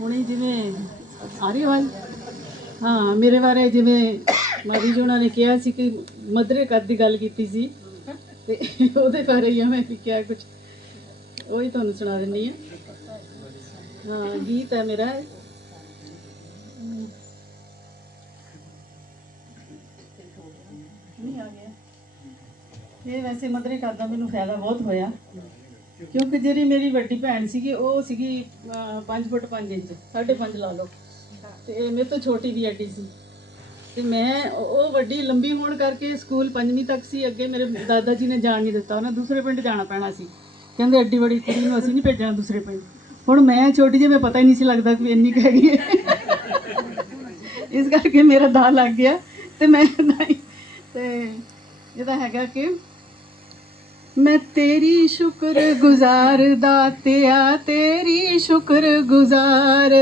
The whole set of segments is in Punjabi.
ਹੁਣੇ ਜਿਵੇਂ ਆ ਰਹੀ ਆਵਾਜ਼ ਹਾਂ, ਮੇਰੇ ਬਾਰੇ ਜਿਵੇਂ ਮਾਰੀ ਜੀ ਉਹਨਾਂ ਨੇ ਕਿਹਾ ਸੀ ਕਿ ਮਦਰੇ ਕਦ ਦੀ ਗੱਲ ਕੀਤੀ ਸੀ। ਤੇ ਉਹਦੇ ਬਾਰੇ ਹੀ ਆ, ਮੈਂ ਲਿਖਿਆ ਕੁਝ ਉਹੀ ਤੁਹਾਨੂੰ ਸੁਣਾ ਦਿੰਦੀ ਹਾਂ। ਹਾਂ, ਗੀਤ ਹੈ ਮੇਰਾ। ਨਹੀਂ ਆ ਗਿਆ। ਇਹ ਵੈਸੇ ਮਦਰੇ ਕਦ ਦਾ ਮੈਨੂੰ ਫਾਇਦਾ ਬਹੁਤ ਹੋਇਆ। ਕਿਉਂਕਿ ਜਿਹੜੀ ਮੇਰੀ ਵੱਡੀ ਭੈਣ ਸੀਗੀ, ਉਹ ਸੀਗੀ 5 ਫੁੱਟ 5 ਇੰਚ 5.5 ਲਾ ਲਓ। ਤੇ ਮੇਰੇ ਤੋਂ ਛੋਟੀ ਵੀ ਐਡੀ ਸੀ। ਤੇ ਮੈਂ, ਉਹ ਵੱਡੀ ਲੰਬੀ ਹੋਣ ਕਰਕੇ ਸਕੂਲ ਪੰਜਵੀਂ ਤੱਕ ਸੀ, ਅੱਗੇ ਮੇਰੇ ਦਾਦਾ ਜੀ ਨੇ ਜਾਣ ਨਹੀਂ ਦਿੱਤਾ। ਉਹਨਾਂ ਦੂਸਰੇ ਪਿੰਡ ਜਾਣਾ ਪੈਣਾ ਸੀ। ਕਹਿੰਦੇ ਐਡੀ ਵੱਡੀ ਕੁੜੀ ਨੂੰ ਅਸੀਂ ਨਹੀਂ ਭੇਜਣਾ ਦੂਸਰੇ ਪਿੰਡ। ਹੁਣ ਮੈਂ ਛੋਟੀ ਜਿਹੀ, ਮੈਂ ਪਤਾ ਹੀ ਨਹੀਂ ਸੀ ਲੱਗਦਾ ਕਿ ਇੰਨੀ ਕੁ ਹੈਗੀ ਹੈ। ਇਸ ਕਰਕੇ ਮੇਰਾ ਦਾ ਲੱਗ ਗਿਆ। ਤੇ ਮੈਂ, ਨਹੀਂ, ਤੇ ਇਹਦਾ ਹੈਗਾ ਕਿ ਮੈਂ ਤੇਰੀ ਸ਼ੁਕਰ ਗੁਜ਼ਾਰ ਦਾਤਿਆ, ਤੇਰੀ ਸ਼ੁਕਰ ਗੁਜ਼ਾਰ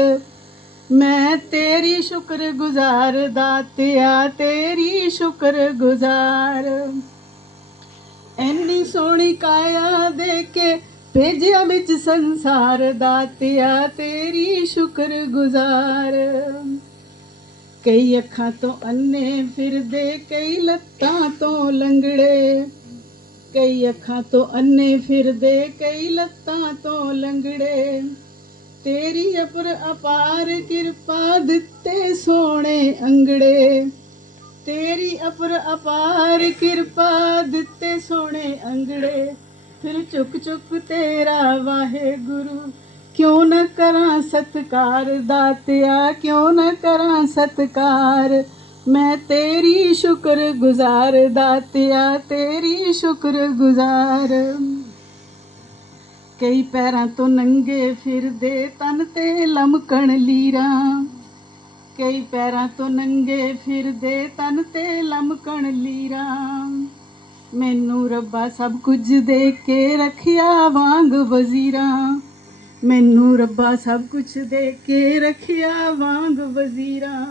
ਮੈਂ ਤੇਰੀ ਸ਼ੁਕਰ ਗੁਜ਼ਾਰ ਦਾਤਿਆ, ਤੇਰੀ ਸ਼ੁਕਰ ਗੁਜ਼ਾਰ ਐਨੀ ਸੋਹਣੀ ਕਾਇਆ ਦੇ ਕੇ ਭੇਜਿਆ ਵਿੱਚ ਸੰਸਾਰ ਦਾਤਿਆ, ਤੇਰੀ ਸ਼ੁਕਰ ਗੁਜ਼ਾਰ ਕਈ ਅੱਖਾਂ ਤੋਂ ਅੰਨੇ ਫਿਰਦੇ, ਕਈ ਲੱਤਾਂ ਤੋਂ ਲੰਗੜੇ। ਕਈ ਅੱਖਾਂ ਤੋਂ ਅੰਨੇ ਫਿਰਦੇ, ਕਈ ਲੱਤਾਂ ਤੋਂ ਲੰਗੜੇ। ਤੇਰੀ ਅਪਰ ਅਪਾਰ ਕਿਰਪਾ ਦਿੱਤੇ ਸੋਹਣੇ ਅੰਗੜੇ। ਤੇਰੀ ਅਪਰ ਅਪਾਰ ਕਿਰਪਾ ਦਿੱਤੇ ਸੋਹਣੇ ਅੰਗੜੇ। ਫਿਰ ਚੁੱਕ ਚੁੱਕ ਤੇਰਾ ਵਾਹਿਗੁਰੂ, ਕਿਉਂ ਨਾ ਕਰਾਂ ਸਤਕਾਰ ਦਾਤਿਆ, ਕਿਉਂ ਨਾ ਕਰਾਂ ਸਤਕਾਰ। ਮੈਂ ਤੇਰੀ ਸ਼ੁਕਰ ਗੁਜ਼ਾਰ ਦਾਤਿਆ, ਤੇਰੀ ਸ਼ੁਕਰ ਗੁਜ਼ਾਰ ਕਈ ਪੈਰਾਂ ਤੋਂ ਨੰਗੇ ਫਿਰਦੇ ਤਨ ਤੇ ਲਮਕਣ ਲੀਰਾਂ। ਕਈ ਪੈਰਾਂ ਤੋਂ ਨੰਗੇ ਫਿਰਦੇ ਤਨ ਤੇ ਲਮਕਣ ਲੀਰਾ। ਮੈਨੂੰ ਰੱਬਾ ਸਭ ਕੁਝ ਦੇ ਕੇ ਰੱਖਿਆ ਵਾਂਗ ਵਜ਼ੀਰਾਂ। ਮੈਨੂੰ ਰੱਬਾ ਸਭ ਕੁਝ ਦੇ ਕੇ ਰੱਖਿਆ ਵਾਂਗ ਵਜ਼ੀਰਾ।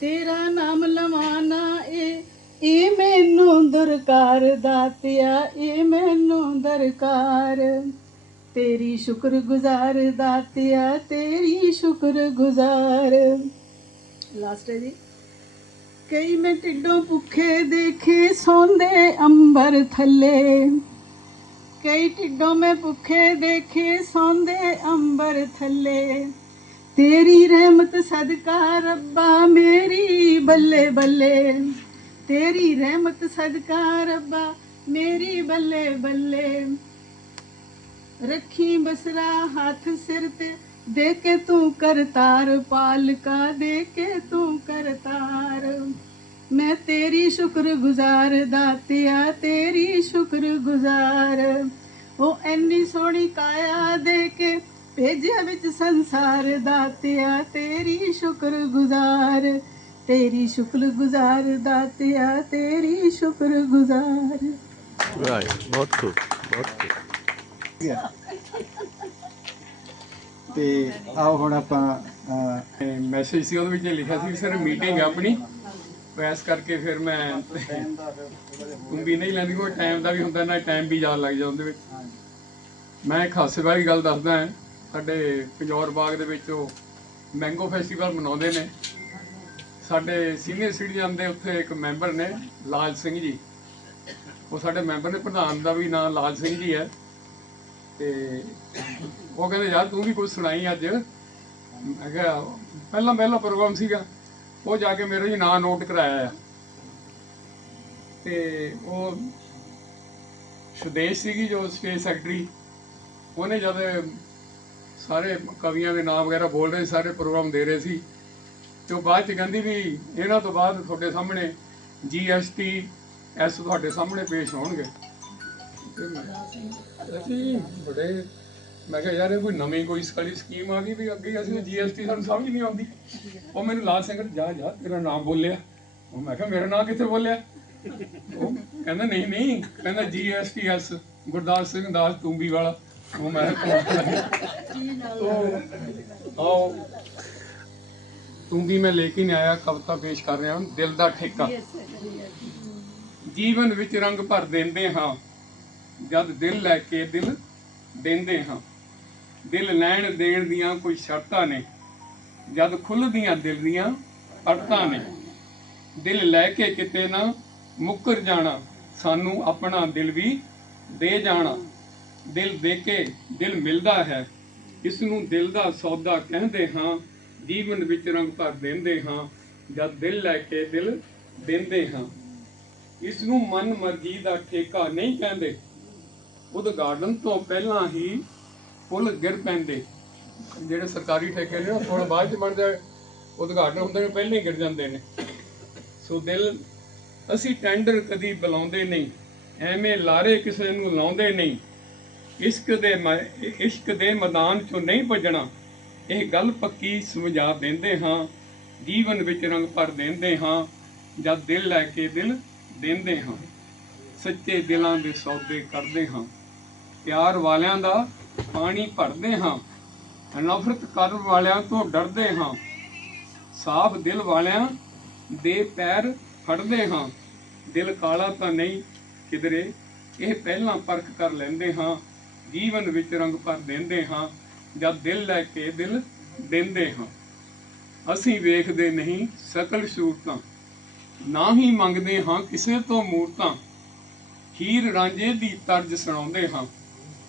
ਤੇਰਾ ਨਾਮ ਲਵਾਨਾ ਏ, ਇਹ ਮੈਨੂੰ ਦਰਕਾਰ ਦਾਤਿਆ, ਇਹ ਮੈਨੂੰ ਦਰਕਾਰ। ਤੇਰੀ ਸ਼ੁਕਰਗੁਜ਼ਾਰ ਦਾਤਿਆ, ਤੇਰੀ ਸ਼ੁਕਰਗੁਜ਼ਾਰ। ਲਾਸਟ ਹੈ ਜੀ। ਕਈ ਮੈਂ ਢਿੱਡੋਂ ਭੁੱਖੇ ਦੇਖੇ, ਸੌਂਦੇ ਅੰਬਰ ਥੱਲੇ। ਕਈ ਢਿੱਡੋਂ ਮੈਂ ਭੁੱਖੇ ਦੇਖੇ, ਸੌਂਦੇ ਅੰਬਰ ਥੱਲੇ। ਤੇਰੀ ਰਹਿਮਤ ਸਦਕਾ ਰੱਬਾ ਮੇਰੀ, ਬੱਲੇ ਬੱਲੇ। ਤੇਰੀ ਰਹਿਮਤ ਸਦਕਾ ਰੱਬਾ ਮੇਰੀ, ਬੱਲੇ ਬੱਲੇ। ਰੱਖੀ ਬਸਰਾ ਹੱਥ ਸਿਰ ਤੇ ਦੇ ਕੇ ਤੂੰ ਕਰਤਾਰ, ਪਾਲਕਾ ਦੇ ਕੇ ਤੂੰ ਕਰਤਾਰ। ਮੈਂ ਤੇਰੀ ਸ਼ੁਕਰਗੁਜ਼ਾਰ, ਦਾਤਿਆ ਤੇਰੀ ਸ਼ੁਕਰਗੁਜ਼ਾਰ। ਉਹ ਐਨੀ ਸੋਹਣੀ ਕਾਇਆ ਦੇ ਕੇ ਭੇਜਿਆ ਵਿੱਚ ਸੰਸਾਰ ਦਾਤਿਆ ਤੇਰੀ ਸ਼ੁਕਰ ਗੁਜ਼ਾਰ ਤੇਰੀ ਸ਼ੁਕਰ ਗੁਜ਼ਾਰ ਦਾਤਿਆ ਤੇਰੀ ਸ਼ੁਕਰ ਗੁਜ਼ਾਰ ਰਾਈਟ ਬਹੁਤ ਖੂਬ ਬਹੁਤ ਖੂਬ। ਤੇ ਆਓ ਹੁਣ ਆਪਾਂ ਮੈਸੇਜ ਸੀ ਉਹਦੇ ਵਿੱਚ ਲਿਖਿਆ ਸੀ ਸਰ ਮੀਟਿੰਗ ਆਪਣੀ ਵੈਸ ਕਰਕੇ ਫਿਰ ਮੈਂ ਕੁੰਬੀ ਨਹੀਂ ਲੈਂਦੀ ਕੋਈ ਟਾਈਮ ਦਾ ਵੀ ਹੁੰਦਾ ਨਾ ਟਾਈਮ ਵੀ ਜ਼ਿਆਦਾ ਲੱਗ ਜਾਂਦਾ ਉਹਦੇ ਵਿੱਚ। ਮੈਂ ਹਾਸੇ ਵਾਲੀ ਗੱਲ ਦੱਸਦਾ ਹਾਂ ਸਾਡੇ ਪੰਜੌਰ ਬਾਗ ਦੇ ਵਿੱਚ ਉਹ ਮੈਂਗੋ ਫੈਸਟੀਵਲ ਮਨਾਉਂਦੇ ਨੇ। ਸਾਡੇ ਸੀਨੀਅਰ ਸਿਟੀਜ਼ਨ ਦੇ ਉੱਥੇ ਇੱਕ ਮੈਂਬਰ ਨੇ, ਲਾਲ ਸਿੰਘ ਜੀ। ਉਹ ਸਾਡੇ ਮੈਂਬਰ ਨੇ, ਪ੍ਰਧਾਨ ਦਾ ਵੀ ਨਾਮ ਲਾਲ ਸਿੰਘ ਜੀ ਹੈ। ਤੇ ਉਹ ਕਹਿੰਦੇ, ਯਾਰ ਤੂੰ ਵੀ ਕੁਝ ਸੁਣਾਈ ਅੱਜ? ਮੈਂ ਕਿਹਾ, ਪਹਿਲਾਂ ਪਹਿਲਾ ਪ੍ਰੋਗਰਾਮ ਸੀਗਾ। ਉਹ ਜਾ ਕੇ ਮੇਰੇ ਜੀ ਨਾਂ ਨੋਟ ਕਰਾਇਆ ਆ। ਤੇ ਉਹ ਸੁਦੇਸ਼ ਸੀਗੀ ਜੋ ਸਟੇਜ ਸੈਕਟਰੀ, ਉਹਨੇ ਜਦ ਸਾਰੇ ਕਵੀਆਂ ਦੇ ਨਾਮ ਵਗੈਰਾ ਬੋਲ ਰਹੇ ਸਾਰੇ ਪ੍ਰੋਗਰਾਮ ਦੇ ਰਹੇ ਸੀ। ਤੇ ਉਹ ਬਾਅਦ ਚ ਕਹਿੰਦੀ ਵੀ ਇਹਨਾਂ ਤੋਂ ਬਾਅਦ ਤੁਹਾਡੇ ਸਾਹਮਣੇ ਜੀਐਸਟੀ ਐਸ ਤੁਹਾਡੇ ਸਾਹਮਣੇ ਪੇਸ਼ ਹੋਣਗੇ। ਮੈਂ ਅਸੀਂ ਬੜੇ, ਮੈਂ ਕਿਹਾ ਯਾਰ ਇਹ ਕੋਈ ਨਵੀਂ ਕੋਈ ਸਕਾਲੀ ਸਕੀਮ ਆ ਗਈ ਵੀ ਅੱਗੇ ਅਸੀਂ ਜੀਐਸਟੀ ਸਾਨੂੰ ਸਮਝ ਨਹੀਂ ਆਉਂਦੀ। ਉਹ ਮੈਨੂੰ ਲਾਲ ਸਿੰਘ ਜਾ ਜਾ, ਤੇਰਾ ਨਾਮ ਬੋਲਿਆ। ਉਹ ਮੈਂ ਕਿਹਾ, ਮੇਰਾ ਨਾਮ ਕਿੱਥੇ ਬੋਲਿਆ? ਉਹ ਕਹਿੰਦਾ, ਨਹੀਂ ਨਹੀਂ, ਕਹਿੰਦਾ ਜੀਐਸਟੀਐਸ ਗੁਰਦਾਸ ਸਿੰਘ ਦਾਸ ਤੂੰਬੀ ਵਾਲਾ। ਉਹ ਮੈਂ ਉਹ ਆਓ ਤੂੰਬੀ ਮੈਂ ਲੈ ਕੇ ਨਹੀਂ ਆਇਆ, ਕਵਿਤਾ ਪੇਸ਼ ਕਰ ਰਿਹਾ ਹਾਂ, ਦਿਲ ਦਾ ਠੇਕਾ। ਜੀਵਨ ਵਿੱਚ ਰੰਗ ਭਰ ਦਿੰਦੇ ਹਾਂ, ਜਦ ਦਿਲ ਲੈ ਕੇ ਦਿਲ ਦਿੰਦੇ ਹਾਂ। ਦਿਲ ਲੈਣ ਦੇਣ ਦੀਆਂ ਕੋਈ ਸ਼ਰਤਾਂ ਨੇ, ਜਦ ਖੁੱਲਦੀਆਂ ਦਿਲ ਦੀਆਂ ਅੜਤਾਂ ਨੇ। ਦਿਲ ਲੈ ਕੇ ਕਿਤੇ ਨਾ ਮੁੱਕਰ ਜਾਣਾ, ਸਾਨੂੰ ਆਪਣਾ ਦਿਲ ਵੀ ਦੇ ਜਾਣਾ। ਦਿਲ ਦੇ ਕੇ ਦਿਲ ਮਿਲਦਾ ਹੈ। ਇਸ ਨੂੰ ਦਿਲ ਦਾ ਸੌਦਾ ਕਹਿੰਦੇ ਹਾਂ, ਜੀਵਨ ਵਿੱਚ ਰੰਗ ਭਰ ਦਿੰਦੇ ਹਾਂ, ਜਦ ਦਿਲ ਲੈ ਕੇ ਦਿਲ ਦਿੰਦੇ ਹਾਂ। ਇਸ ਨੂੰ ਮਨ ਮਰਜ਼ੀ ਦਾ ਠੇਕਾ ਨਹੀਂ ਕਹਿੰਦੇ। ਉਦਘਾਟਨ ਤੋਂ ਪਹਿਲਾਂ ਹੀ ਫੁੱਲ ਗਿਰ ਪੈਂਦੇ। ਜਿਹੜੇ ਸਰਕਾਰੀ ਠੇਕੇ ਨੇ, ਉਹ ਥੋੜਾ ਬਾਅਦ ਚ ਬਣ ਜਾਏ ਉਦਘਾਟਨ ਹੁੰਦੇ ਨੇ, ਪਹਿਲਾਂ ਹੀ ਗਿਰ ਜਾਂਦੇ ਨੇ। ਸੋ ਦਿਲ ਅਸੀਂ ਟੈਂਡਰ ਕਦੀ ਬੁਲਾਉਂਦੇ ਨਹੀਂ, ਐਵੇਂ ਲਾਰੇ ਕਿਸੇ ਨੂੰ ਲਾਉਂਦੇ ਨਹੀਂ। ਇਸ਼ਕ ਦੇ ਮ- ਇਸ਼ਕ ਦੇ ਮੈਦਾਨ ਚੋਂ ਨਹੀਂ ਭੱਜਣਾ। ਇਹ ਗੱਲ ਪੱਕੀ ਸਮਝਾ ਦਿੰਦੇ ਹਾਂ। ਜੀਵਨ ਵਿੱਚ ਰੰਗ ਭਰ ਦਿੰਦੇ ਹਾਂ। ਜਦ ਦਿਲ ਲੈ ਕੇ ਦਿਲ ਦਿੰਦੇ ਹਾਂ। ਸੱਚੇ ਦਿਲਾਂ ਦੇ ਸੌਦੇ ਕਰਦੇ ਹਾਂ। ਪਿਆਰ ਵਾਲਿਆਂ ਦਾ ਪਾਣੀ ਭਰਦੇ ਹਾਂ। ਨਫ਼ਰਤ ਕਰਨ ਵਾਲਿਆਂ ਤੋਂ ਡਰਦੇ ਹਾਂ। ਸਾਫ਼ ਦਿਲ ਵਾਲਿਆਂ ਦੇ ਪੈਰ ਫੜਦੇ ਹਾਂ। ਦਿਲ ਕਾਲਾ ਤਾਂ ਨਹੀਂ ਕਿਧਰੇ। ਇਹ ਪਹਿਲਾਂ ਪਰਖ ਕਰ ਲੈਂਦੇ ਹਾਂ। ਜੀਵਨ ਵਿੱਚ ਰੰਗ ਭਰ ਦਿੰਦੇ ਹਾਂ ਜਾਂ ਦਿਲ ਲੈ ਕੇ ਦਿਲ ਦਿੰਦੇ ਹਾਂ। ਅਸੀਂ ਵੇਖਦੇ ਨਹੀਂ ਸਕਲ ਸੂਰਤਾਂ, ਨਾ ਹੀ ਮੰਗਦੇ ਹਾਂ ਕਿਸੇ ਤੋਂ ਮੂਰਤਾਂ। ਹੀਰ ਰਾਂਝੇ ਦੀ ਤਰਜ ਸੁਣਾਉਂਦੇ ਹਾਂ,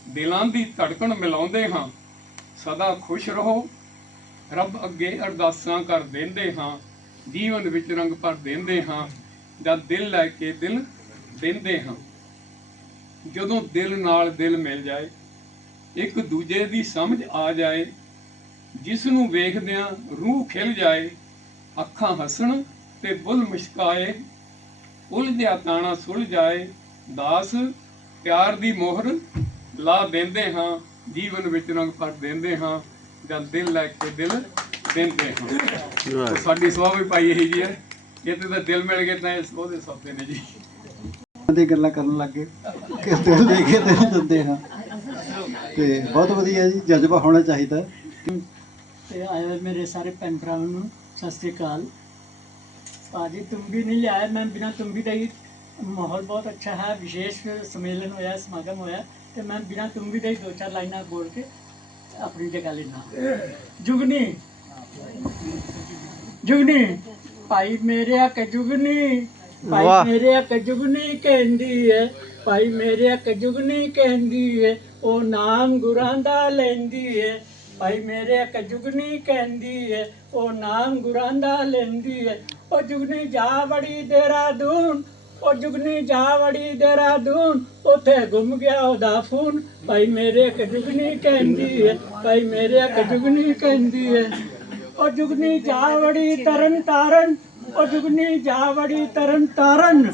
ਦਿਲਾਂ ਦੀ ਧੜਕਣ ਮਿਲਾਉਂਦੇ ਹਾਂ। ਸਦਾ ਖੁਸ਼ ਰਹੋ, ਰੱਬ ਅੱਗੇ ਅਰਦਾਸਾਂ ਕਰ ਦਿੰਦੇ ਹਾਂ, ਜੀਵਨ ਵਿੱਚ ਰੰਗ ਭਰ ਦਿੰਦੇ ਹਾਂ ਜਦ ਦਿਲ ਲੈ ਕੇ ਦਿਲ ਦਿੰਦੇ ਹਾਂ। ਜਦੋਂ ਦਿਲ ਨਾਲ ਦਿਲ ਮਿਲ ਜਾਏ ਇੱਕ ਦੂਜੇ ਦੀ ਸਮਝ ਆ ਜਾਏ ਜਿਸ ਨੂੰ ਵੇਖਦਿਆਂ ਰੂਹ ਖਿਲ ਜਾਏ ਅੱਖਾਂ ਹੱਸਣ ਤੇ ਬੁੱਲ ਮੁਸਕਾਏ ਉਲਝਿਆ ਤਾਣਾ ਸੁਲ ਜਾਏ ਦਾਸ ਪਿਆਰ ਦੀ ਮੋਹਰ ਲਾ ਦਿੰਦੇ ਹਾਂ ਜੀਵਨ ਵਿੱਚ ਰੰਗ ਭਰ ਦਿੰਦੇ ਹਾਂ ਜਦ ਦਿਲ ਲੈ ਕੇ ਦਿਲ ਦਿੰਦੇ ਹਾਂ। ਸਾਡੀ ਸੁਭਾਅ ਵੀ ਪਾਈ ਇਹੀ ਜੀ ਹੈ। ਇਹ ਤੇ ਦਿਲ ਮਿਲ ਗਏ ਤਾਂ ਇਹ ਉਹਦੇ ਸੌਦੇ ਨੇ ਜੀ। ਦੇ ਗੱਲਾਂ ਕਰਨ ਲੱਗੇ ਕਿ ਦਿਲ ਦੇ ਕੇ ਦਿਲ ਦਿੰਦੇ ਹਾਂ। ਤੇ ਬਹੁਤ ਵਧੀਆ ਜੀ, ਜਜ਼ਬਾ ਹੋਣਾ ਚਾਹੀਦਾ। ਤੇ ਆਏ ਮੇਰੇ ਸਾਰੇ ਭੈਣ ਭਰਾਵਾਂ ਨੂੰ, ਸਤਿ ਸ੍ਰੀ ਅਕਾਲ। ਭਾਜੀ ਤੁੰਬੀ ਨਹੀਂ ਲਿਆਇਆ ਮੈਂ ਬਿਨਾਂ ਤੁੰਬੀ ਦਾ ਹੀ ਮਾਹੌਲ ਬਹੁਤ ਅੱਛਾ ਹੈ, ਵਿਸ਼ੇਸ਼ ਸੰਮੇਲਨ ਹੋਇਆ, ਸਮਾਗਮ ਹੋਇਆ। ਤੇ ਮੈਂ ਬਿਨਾਂ ਵੀ ਦਾ ਹੀ ਦੋ ਚਾਰ ਲਾਈਨਾਂ ਬੋਲ ਕੇ ਆਪਣੀ ਜਗ੍ਹਾ ਲੈਣਾ ਜੁਗਨੀ। ਜੁਗਨੀ। ਭਾਈ ਮੇਰੇ ਆ ਕੇ ਜੁਗਨੀ। ਭਾਈ। ਮੇਰੇ ਆ ਜੁਗਨੀ ਕਹਿੰਦੀ ਹੈ ਭਾਈ ਮੇਰੇ ਆ ਜੁਗਨੀ ਕਹਿੰਦੀ ਹੈ ਉਹ ਨਾਮ ਗੁਰਾਂ ਦਾ ਲੈਂਦੀ ਹੈ ਭਾਈ ਮੇਰੇ ਆ ਜੁਗਨੀ ਕਹਿੰਦੀ ਹੈ ਉਹ ਨਾਮ ਗੁਰਾਂ ਦਾ ਲੈਂਦੀ ਹੈ ਉਹ ਜੁਗਨੀ ਜਾ ਵੜੀ ਦੇਹਰਾਦੂਨ ਉਹ ਜੁਗਨੀ ਜਾ ਵੜੀ ਦੇਹਰਾਦੂਨ ਉੱਥੇ ਗੁੰਮ ਗਿਆ ਉਹਦਾ ਫੋਨ। ਭਾਈ ਮੇਰੇ ਆ ਜੁਗਨੀ ਕਹਿੰਦੀ ਹੈ ਭਾਈ ਮੇਰੇ ਆ ਜੁਗਨੀ ਕਹਿੰਦੀ ਹੈ ਉਹ ਜੁਗਨੀ ਜਾ ਵੜੀ ਤਰਨ ਤਾਰਨ ਉਹ ਜੁਗਨੀ ਜਾ ਵੜੀ ਤਰਨ ਤਾਰਨ।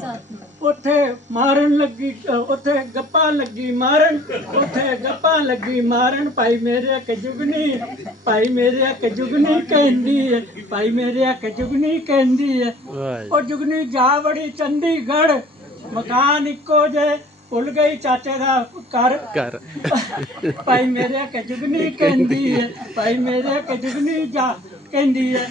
ਉੱਥੇ ਮਾਰਨ ਲੱਗੀ ਉੱਥੇ ਗੱਪਾਂ ਲੱਗੀ ਮਾਰਨ। ਉੱਥੇ ਗੱਪਾਂ ਲੱਗੀ ਮਾਰਨ। ਭਾਈ ਮੇਰੇ ਇੱਕ ਜੁਗਨੀ ਭਾਈ ਮੇਰੇ ਇੱਕ ਜੁਗਨੀ ਕਹਿੰਦੀ ਹੈ ਭਾਈ ਮੇਰੇ ਇੱਕ ਜੁਗਨੀ ਕਹਿੰਦੀ ਹੈ ਉਹ ਜੁਗਨੀ ਜਾ ਵੜੀ ਚੰਡੀਗੜ੍ਹ ਮਕਾਨ ਇੱਕੋ ਜੇ ਭੁੱਲ ਗਈ ਚਾਚੇ ਦਾ ਘਰ। ਕਰ ਭਾਈ ਮੇਰੇ ਕਿ ਜੁਗਨੀ ਕਹਿੰਦੀ ਹੈ ਭਾਈ ਮੇਰੇ ਕਿ ਜੁਗਨੀ ਜਾ ਕਹਿੰਦੀ ਹੈ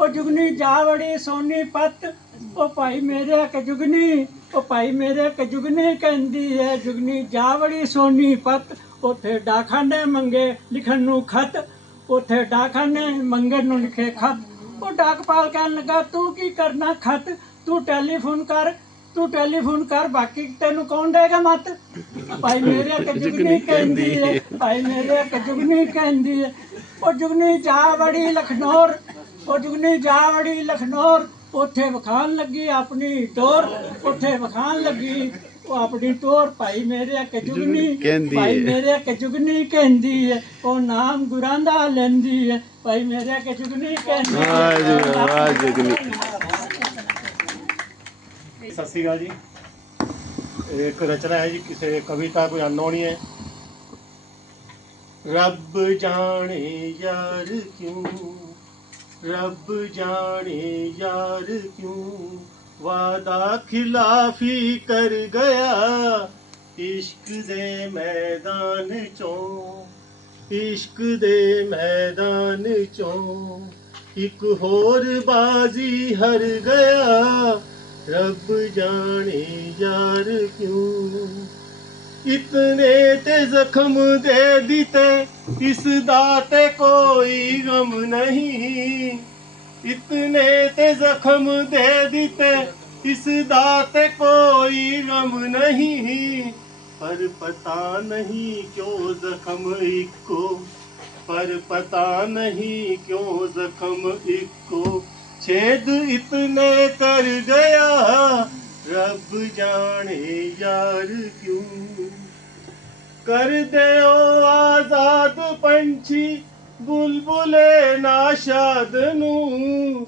ਉਹ ਜੁਗਨੀ ਜਾ ਵੜੀ ਸੋਨੀ ਪੱਤ ਉਹ ਭਾਈ ਮੇਰੇ ਕਿ ਜੁਗਨੀ ਉਹ ਭਾਈ ਮੇਰੇ ਕਿ ਜੁਗਨੀ ਕਹਿੰਦੀ ਹੈ ਜੁਗਨੀ ਜਾ ਵੜੀ ਸੋਨੀ ਪੱਤ ਉਥੇ ਡਾਖਾਨੇ ਮੰਗੇ ਲਿਖਣ ਨੂੰ ਖਤ ਉਥੇ ਡਾਖਾਨੇ ਮੰਗਣ ਨੂੰ ਲਿਖੇ ਖਤ। ਉਹ ਡਾਕਪਾਲ ਕਹਿਣ ਲੱਗਾ ਤੂੰ ਕੀ ਕਰਨਾ ਖਤ? ਤੂੰ ਟੈਲੀਫੋਨ ਕਰ ਤੂੰ ਟੈਲੀਫੋਨ ਕਰ ਬਾਕੀ ਤੈਨੂੰ ਕੌਣ ਦੇਗਾ ਮਤ? ਭਾਈ ਮੇਰੇ ਜੁਗਨੀ ਕਹਿੰਦੀ ਹੈ ਭਾਈ ਮੇਰੇ ਜੁਗਨੀ ਕਹਿੰਦੀ ਹੈ ਉਹ ਜੁਗਨੀ ਜਾ ਵੜੀ ਲਖਨੌਰ ਉਹ ਜੁਗਨੀ ਜਾ ਵੜੀ ਲਖਨੌਰ ਉੱਥੇ ਵਖਾਣ ਲੱਗੀ ਆਪਣੀ ਟੋਰ ਉੱਥੇ ਵਖਾਣ ਲੱਗੀ। ਉਹ ਆਪਣੀ ਟੋਰ ਭਾਈ ਮੇਰੇ ਇੱਕ ਜੁਗਨੀ ਭਾਈ। ਮੇਰੇ ਇੱਕ ਜੁਗਨੀ ਕਹਿੰਦੀ ਹੈ। ਉਹ ਨਾਮ ਗੁਰਾਂ ਦਾ ਲੈਂਦੀ ਹੈ। ਭਾਈ ਮੇਰੇ ਇੱਕ ਜੁਗਨੀ ਕਹਿੰਦੀ ਹੈ। ਵਾਹ ਜੀ ਵਾਹ ਜੁਗਨੀ ਸਤਿ ਸ਼੍ਰੀ ਅਕਾਲ ਜੀ। ਇਹ ਇੱਕ ਰਚਨਾ ਹੈ ਜੀ ਕਿਸੇ ਕਵਿਤਾ ਕੋਈ ਅਨੋਣੀ ਹੈ। ਰੱਬ ਜਾਣੇ ਯਾਰ ਕਿਉਂ ਰੱਬ ਜਾਣੇ ਯਾਰ ਕਿਉਂ? ਵਾਦਾ ਖਿਲਾਫੀ ਕਰ ਗਿਆ। ਇਸ਼ਕ ਦੇ ਮੈਦਾਨ ਚੋਂ, ਇਸ਼ਕ ਦੇ ਮੈਦਾਨ ਚੋਂ ਇੱਕ ਹੋਰ ਬਾਜ਼ੀ ਹਰ ਗਿਆ। ਰੱਬ ਜਾਣੇ ਯਾਰ ਕਿਉਂ? ਇਤਨੇ ਤੇ ਜ਼ਖਮ ਦੇ ਦਿੱਤੇ ਇਸ ਦਾ ਤੇ ਕੋਈ ਗਮ ਨਹੀਂ ਇਤਨੇ ਤੇ ਜ਼ਖਮ ਦੇ ਦਿੱਤੇ ਇਸ ਦਾ ਤੇ ਕੋਈ ਗਮ ਨਹੀਂ ਪਰ ਪਤਾ ਨਹੀਂ ਕਿਉਂ ਜ਼ਖਮ ਇੱਕੋ ਪਰ ਪਤਾ ਨਹੀਂ ਕਿਉਂ ਜ਼ਖਮ ਇੱਕੋ ਛੇਦ ਇਤਨੇ ਕਰ ਗਿਆ ਰੱਬ ਜਾਣੇ ਯਾਰ ਕਿਉਂ? ਕਰਦੇ ਹੋ ਆਜ਼ਾਦ ਪੰਛੀ, ਬੁਲਬੁਲੇ ਨਾਸ਼ਾਦ ਨੂੰ।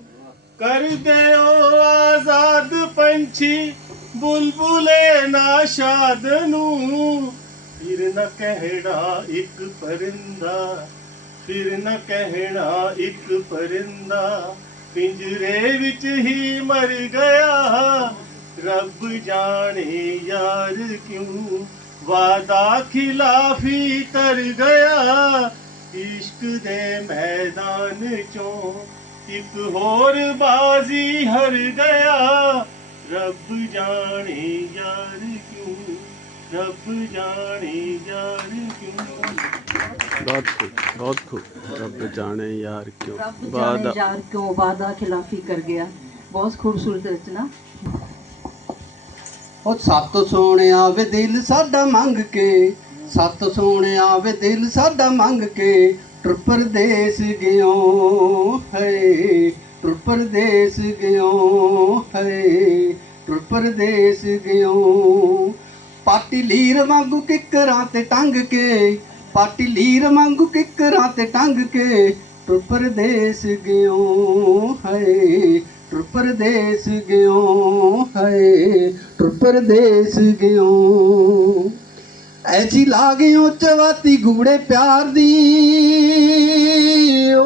ਕਰਦੇ ਹੋ ਆਜ਼ਾਦ ਪੰਛੀ, ਬੁਲਬੁਲੇ ਨਾਸ਼ਾਦ ਨੂੰ। ਫਿਰ ਨਾ ਕਹਿਣਾ ਇੱਕ ਪਰਿੰਦਾ, ਫਿਰ ਨਾ ਕਹਿਣਾ ਇੱਕ ਪਰਿੰਦਾ। ਪਿੰਜਰੇ ਵਿੱਚ ਹੀ ਮਰ ਗਿਆ रब जाने यार क्यों? वादा खिलाफी कर गया। इश्क दे मैदान चो। एक होर बाजी हर गया। रब जाने यार क्यों? रब जाने यार क्यों? बहुत खूब बहुत खूब। रब जाने यार क्यों? वादा यार क्यों? वादा खिलाफी कर गया। बहुत खूबसूरत रचना। ਉਹ ਸੱਤ ਸੋਹਣਿਆ ਵੇ ਦਿਲ ਸਾਡਾ ਮੰਗ ਕੇ, ਸੱਤ ਸੋਹਣਿਆ ਵੇ ਦਿਲ ਸਾਡਾ ਮੰਗ ਕੇ, ਟੁਰ ਪਰਦੇਸ ਗਿਓ ਹੈ ਟੁਰ ਦੇਸ ਗਿਓ ਹੈ ਟੁਰ ਪਰਦੇਸ ਗਿਓ। ਪਾਟੀ ਲੀਰ ਵਾਂਗੂ ਕਿੱਕਰਾਂ ਤੇ ਟੰਗ ਕੇ, ਪਾਟੀ ਲੀਰ ਵਾਂਗੂ ਕਿੱਕਰਾਂ ਤੇ ਟੰਗ ਕੇ, ਟੁਰ ਪਰਦੇਸ ਗਿਓ ਹੈ ਪ੍ਰਦੇਸ ਗਿਓ ਹੈ ਪ੍ਰਦੇਸ ਗਿਓ। ਐਸੀ ਲਾਗਿਓ ਚਵਾਤੀ ਗੂੜੇ ਪਿਆਰ ਦੀ ਓ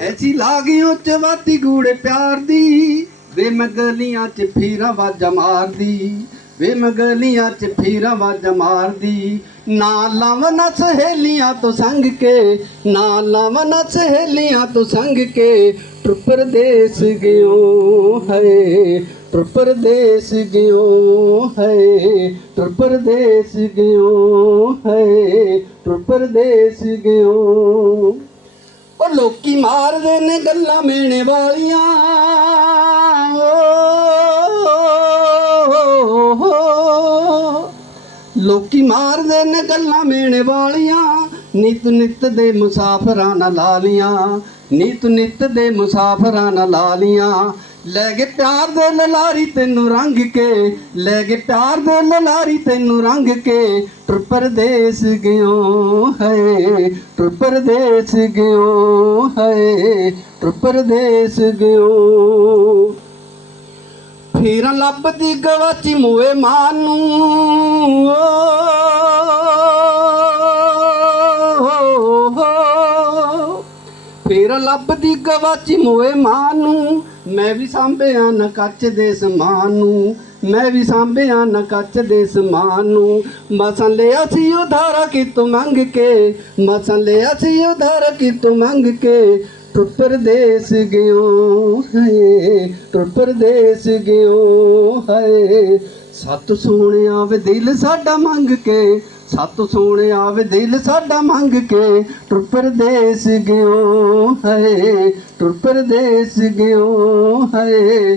ਐਸੀ ਲਾਗਿਓ ਚਵਾਤੀ ਗੂੜੇ ਪਿਆਰ ਦੀ ਵੇ ਮੈਂ ਗਲੀਆਂ 'ਚ ਫੇਰ ਆਵਾਜ਼ਾਂ ਮਾਰਦੀ। ਵੇ ਮਗਲੀਆਂ ਚ ਫੀਰਾ ਵਾਜਾ ਮਾਰਦੀ। ਨਾ ਲਾਵਨ ਸਹੇਲੀਆਂ ਤੋਂ ਸੰਗ ਕੇ ਨਾ ਲਾਵਨ ਸਹੇਲੀਆਂ ਤੋਂ ਸੰਗ ਕੇ। ਟੁੱਪਰ ਗਿਓ ਹੈ ਟੁੱਪਰ ਗਿਓ ਹੈ ਟੁੱਪਰ ਗਿਓ ਹੈ ਟੁੱਪਰ ਗਿਓ। ਉਹ ਲੋਕੀ ਮਾਰਦੇ ਨੇ ਗੱਲਾਂ ਮੇਣੇ ਵਾਲੀਆਂ। ਓ, ਲੋਕੀ ਮਾਰਦੇ ਨੇ ਗੱਲਾਂ ਮੇਣੇ ਵਾਲੀਆਂ, ਨਿਤ ਨਿਤ ਦੇ ਮੁਸਾਫਰਾਂ ਨਾਲ ਲਾਲੀਆਂ ਨਿਤ ਨਿਤ ਦੇ ਮੁਸਾਫਰਾਂ ਨਾਲ ਲਾਲੀਆਂ ਲੈ ਗਏ ਪਿਆਰ ਦੇ ਲਲਾਰੀ ਤੈਨੂੰ ਰੰਗ ਕੇ, ਲੈ ਗਏ ਪਿਆਰ ਦੇ ਲਲਾਰੀ ਤੈਨੂੰ ਰੰਗ ਕੇ। ਟੁਰ ਪਰਦੇਸ ਗਿਓ ਹੈ ਟੁਰ ਪਰਦੇਸ ਗਿਓ ਹੈ ਟੁਰ ਪਰਦੇਸ ਗਿਓ। ਫੇਰ ਲੱਭਦੀ ਗਵਾਚੀ ਮੂਏ ਮਾਂ ਨੂੰ। ਓ, ਫੇਰ ਲੱਭਦੀ ਗਵਾਚੀ ਮੋਏ ਮਾਂ ਨੂੰ। ਮੈਂ ਵੀ ਸਾਂਭਿਆ ਨਾ ਕੱਚ ਦੇ ਸਮਾਨ ਨੂੰ। ਮੈਂ ਵੀ ਸਾਂਭਿਆ ਨਾ ਕੱਚ ਦੇ ਸਮਾਨ ਨੂੰ। ਮਸਾਂ ਲਿਆ ਸੀ ਉਧਾਰਾ ਕਿ ਤੂੰ ਮੰਗ ਕੇ। ਮਸਾਂ ਲਿਆ ਸੀ ਉਧਾਰਾ ਕਿ ਤੂੰ ਮੰਗ ਕੇ। ਟੁਰ ਪਰਦੇਸ ਗਿਓ ਹੈ ਟੁਰ ਪਰਦੇਸ ਗਿਓ ਹੈ ਸਤ ਸੋਹਣਿਆ ਵੇ ਦਿਲ ਸਾਡਾ ਮੰਗ ਕੇ, ਸਤ ਸੋਹਣਿਆ ਵੇ ਦਿਲ ਸਾਡਾ ਮੰਗ ਕੇ ਟੁਰ ਪਰਦੇਸ ਗਿਓ ਹੈ ਟੁਰ ਪਰਦੇਸ ਗਿਓ ਹੈ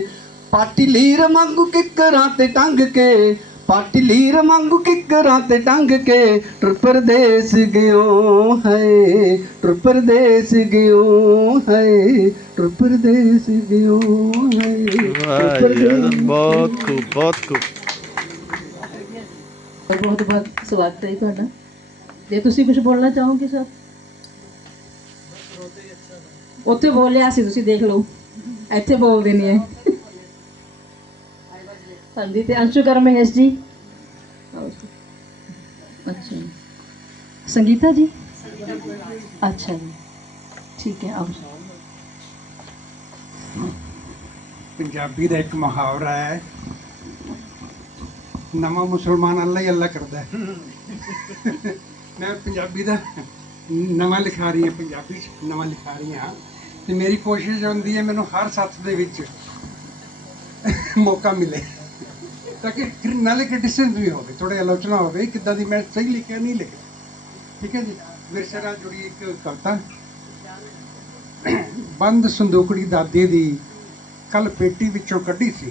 ਪਾਟੀ ਲੀਰ ਮੰਗੂ ਕਿੱਕਰਾਂ ਤੇ ਟੰਗ ਕੇ ਪਾਟੀ ਲੀਰ ਮੰਗੂ ਕਿਕਰਾਂ ਤੇ ਟੰਗ ਕੇ ਟੁਰ ਪਰਦੇਸ ਗਿਓ ਹੈ ਟੁਰ ਪਰਦੇਸ ਗਿਓ ਹੈ ਟੁਰ ਪਰਦੇਸ ਗਿਓ ਹੈ ਬਹੁਤ ਖੂਬ ਬਹੁਤ ਖੂਬ। ਬਹੁਤ ਬਹੁਤ ਸਵਾਗਤ ਹੈ ਤੁਹਾਡਾ। ਜੇ ਤੁਸੀਂ ਕੁਝ ਬੋਲਣਾ ਚਾਹੋਗੇ ਸਰ? ਉੱਥੇ ਬੋਲਿਆ ਸੀ ਤੁਸੀਂ ਦੇਖ ਲਓ। ਇੱਥੇ ਬੋਲਦੇ ਨਹੀਂ ਹੈ ਹਾਂਜੀ ਤੇ ਅੰਸ਼ੂ ਕਰ ਮਹੇਸ਼ ਜੀ। ਅੱਛਾ। ਸੰਗੀਤਾ ਜੀ? ਅੱਛਾ ਜੀ। ਠੀਕ ਹੈ ਆਓ। ਪੰਜਾਬੀ ਦਾ ਇੱਕ ਮੁਹਾਵਰਾ ਹੈ ਨਵਾਂ ਮੁਸਲਮਾਨ ਅੱਲਾ ਹੀ ਅੱਲਾ ਕਰਦਾ ਮੈਂ ਪੰਜਾਬੀ ਦਾ ਨਵਾਂ ਲਿਖਾ ਰਹੀ ਹਾਂ ਪੰਜਾਬੀ ਨਵਾਂ ਲਿਖਾ ਰਹੀ ਹਾਂ। ਤੇ ਮੇਰੀ ਕੋਸ਼ਿਸ਼ ਹੁੰਦੀ ਹੈ ਮੈਨੂੰ ਹਰ ਸੱਤ ਦੇ ਵਿੱਚ ਮੌਕਾ ਮਿਲੇ। ਤਾਂ ਕਿ ਨਾਲੇ ਕ੍ਰਿਟਿਸਿਜ਼ਮ ਵੀ ਹੋਵੇ ਥੋੜੀ ਆਲੋਚਨਾ ਹੋਵੇ ਕਿੱਦਾਂ ਦੀ ਮੈਂ ਸਹੀ ਲਿਖਿਆ ਨਹੀਂ ਲਿਖਿਆ ਠੀਕ ਹੈ ਜੀ ਮੇਰੇ ਨਾਲ ਜੁੜੀ ਇੱਕ ਕਵਿਤਾ ਬੰਦ ਸੰਦੂਕੜੀ ਦਾਦੇ ਦੀ ਕੱਲ ਪੇਟੀ ਵਿੱਚੋਂ ਕੱਢੀ ਸੀ